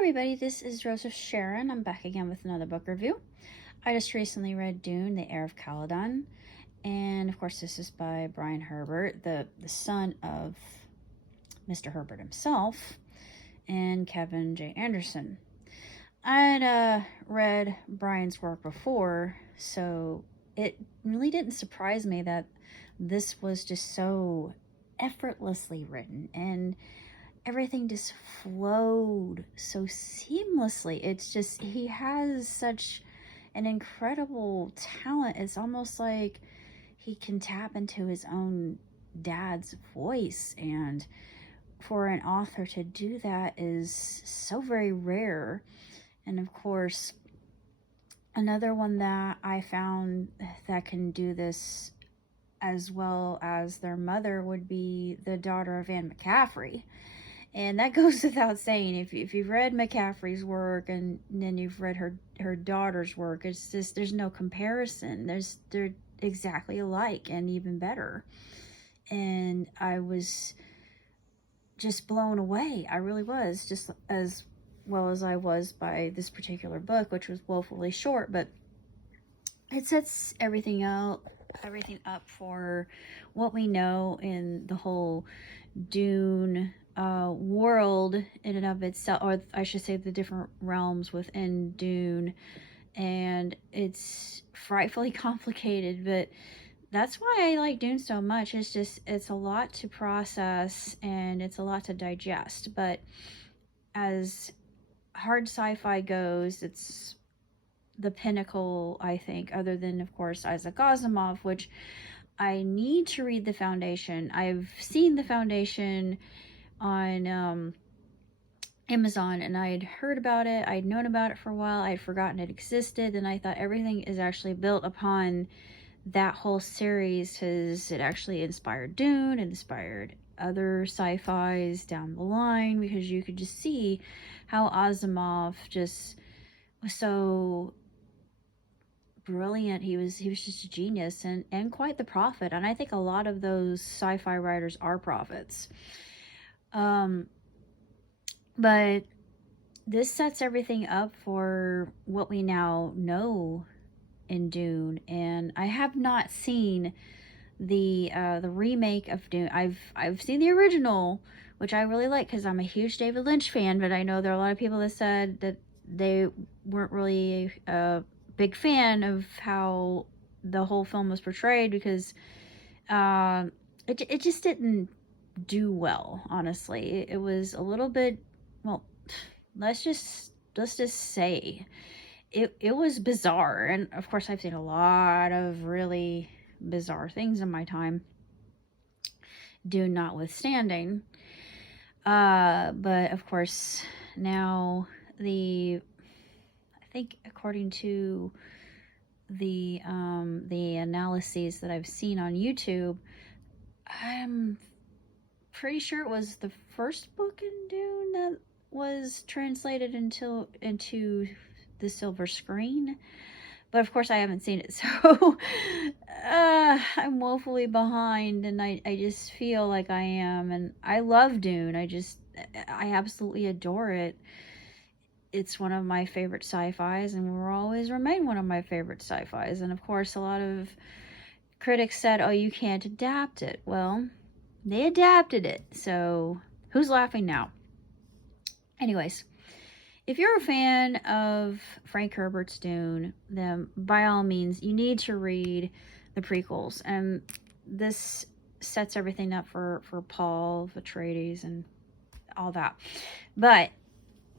everybody, this is Joseph Sharon. I'm back again with another book review. I just recently read Dune, the Heir of Caladan, and of course this is by Brian Herbert, the son of Mr. Herbert himself, and Kevin J. Anderson. I'd read Brian's work before, so it really didn't surprise me that this was just so effortlessly written, and everything just flowed so seamlessly. It's just, he has such an incredible talent. It's almost like he can tap into his own dad's voice, and for an author to do that is so very rare. And of course, another one that I found that can do this as well as their mother would be the daughter of Anne McCaffrey. And that goes without saying. If you've read McCaffrey's work and then you've read her daughter's work, it's just, there's no comparison. They're exactly alike and even better. And I was just blown away. I really was, just as well as I was by this particular book, which was woefully short, but it sets everything up for what we know in the whole Dune world in and of itself, or I should say the different realms within Dune. And it's frightfully complicated, but that's why I like Dune so much. It's a lot to process and it's a lot to digest, but as hard sci-fi goes, it's the pinnacle, I think, other than of course Isaac Asimov, which I need to read the Foundation. I've seen the Foundation on Amazon, and I had heard about it. I'd known about it for a while. I'd forgotten it existed, and I thought everything is actually built upon that whole series, because it actually inspired Dune, it inspired other sci-fis down the line, because you could just see how Asimov just was so brilliant. He was just a genius and quite the prophet, and I think a lot of those sci-fi writers are prophets. But this sets everything up for what we now know in Dune, and I have not seen the remake of Dune. I've seen the original, which I really like because I'm a huge David Lynch fan, but I know there are a lot of people that said that they weren't really a big fan of how the whole film was portrayed, because it just didn't do well, honestly. It was a little bit, well, let's just say it was bizarre. And of course I've seen a lot of really bizarre things in my time, Dune notwithstanding. But of course now I think according to the analyses that I've seen on YouTube, I'm pretty sure it was the first book in Dune that was translated into the silver screen. But of course I haven't seen it, so I'm woefully behind, and I just feel like I am. And I love Dune. I absolutely adore it. It's one of my favorite sci-fis, and will always remain one of my favorite sci-fis. And of course a lot of critics said, oh, you can't adapt it. Well, they adapted it, so who's laughing now? Anyways, if you're a fan of Frank Herbert's Dune, then by all means, you need to read the prequels. And this sets everything up for Paul Atreides and all that. But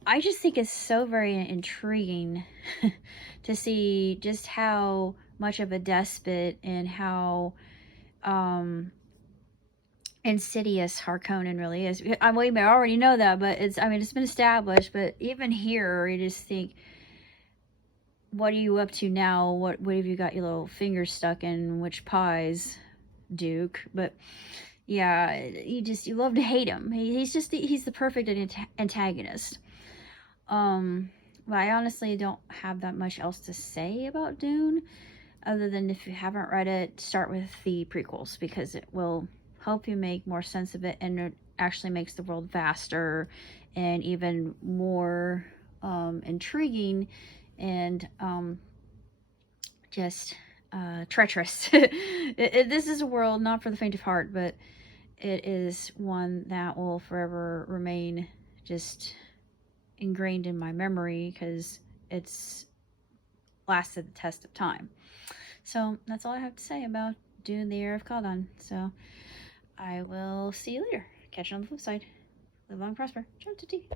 I just think it's so very intriguing to see just how much of a despot and how insidious Harkonnen really is. I mean, I already know that, but it's been established. But even here, you just think, what are you up to now? What have you got your little fingers stuck in? Which pies, Duke? But yeah, you love to hate him. He's the perfect antagonist. But I honestly don't have that much else to say about Dune, other than if you haven't read it, start with the prequels, because it will help you make more sense of it. And actually makes the world vaster and even more intriguing and just treacherous. This is a world not for the faint of heart, but it is one that will forever remain just ingrained in my memory because it's lasted the test of time. So that's all I have to say about Dune, the Heir of Caladan. So I will see you later. Catch you on the flip side. Live long and prosper. Ciao, Titi.